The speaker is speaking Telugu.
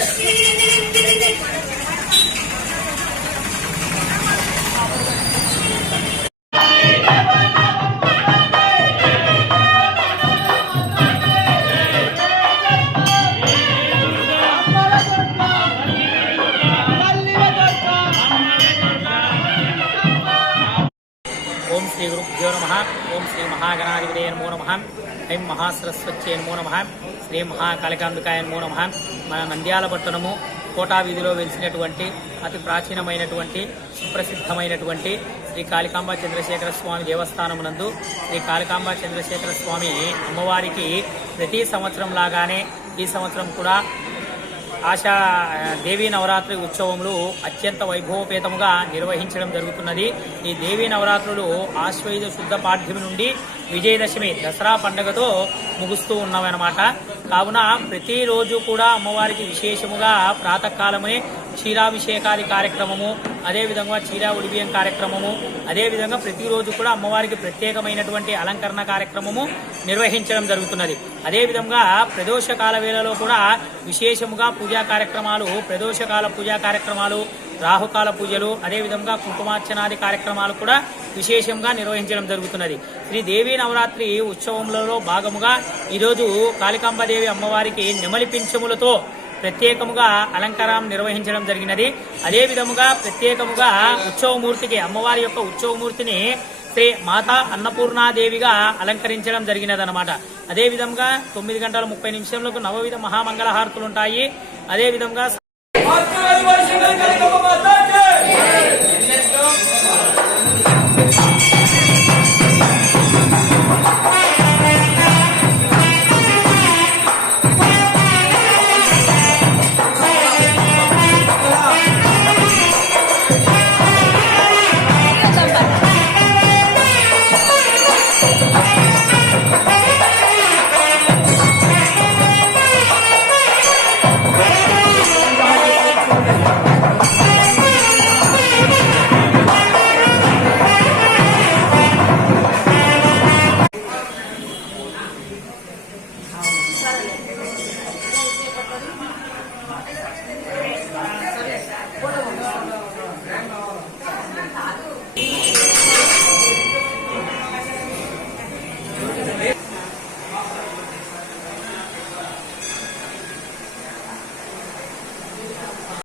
ఓం శ్రీ గురుభ్యో నమః. ఓం శ్రీ మహాగణాధిపతయే నమో నమః. ఐం మహాసరస్వత్యై నమో నమః. శ్రీ మహాకాళికాంబికాయ నమో నమః. మన నంద్యాల పట్టణము కోటా వీధిలో వెలిసినటువంటి అతి ప్రాచీనమైనటువంటి సుప్రసిద్ధమైనటువంటి శ్రీ కాళికాంబ చంద్రశేఖర స్వామి దేవస్థానమునందు శ్రీ కాళికాంబ చంద్రశేఖర స్వామి అమ్మవారికి ప్రతి సంవత్సరం లాగానే ఈ సంవత్సరం కూడా దేవీ నవరాత్రి ఉత్సవములు అత్యంత వైభవపేతముగా నిర్వహించడం జరుగుతున్నది. ఈ దేవీ నవరాత్రులు ఆశ్వయుజ శుద్ధ పాఠ్యమి నుండి విజయదశమి దసరా పండుగతో ముగుస్తూ ఉన్నవన్నమాట. కావున ప్రతిరోజు కూడా అమ్మవారికి విశేషముగా ప్రాతకాలమే క్షీరాభిషేకాది కార్యక్రమము, అదేవిధంగా చీరా ఉడిబియ్యం కార్యక్రమము, అదేవిధంగా ప్రతిరోజు కూడా అమ్మవారికి ప్రత్యేకమైనటువంటి అలంకరణ కార్యక్రమము నిర్వహించడం జరుగుతున్నది. అదేవిధంగా ప్రదోషకాల వేళలో కూడా విశేషముగా పూజా కార్యక్రమాలు, ప్రదోషకాల పూజా కార్యక్రమాలు, రాహుకాల పూజలు, అదేవిధంగా కుంకుమార్చనాది కార్యక్రమాలు కూడా విశేషంగా నిర్వహించడం జరుగుతున్నది. శ్రీ దేవీ నవరాత్రి ఉత్సవములలో భాగముగా ఈరోజు కాళికాంబదేవి అమ్మవారికి నెమలి పింఛములతో ప్రత్యేకముగా అలంకారం నిర్వహించడం జరిగినది. అదే విధముగా ప్రత్యేకముగా ఉత్సవమూర్తికి అమ్మవారి యొక్క ఉత్సవమూర్తిని శ్రీ మాతా అన్నపూర్ణాదేవిగా అలంకరించడం జరిగినదన్నమాట. అదేవిధంగా 9:30 నవవిధ మహామంగళహారతులు ఉంటాయి. అదేవిధంగా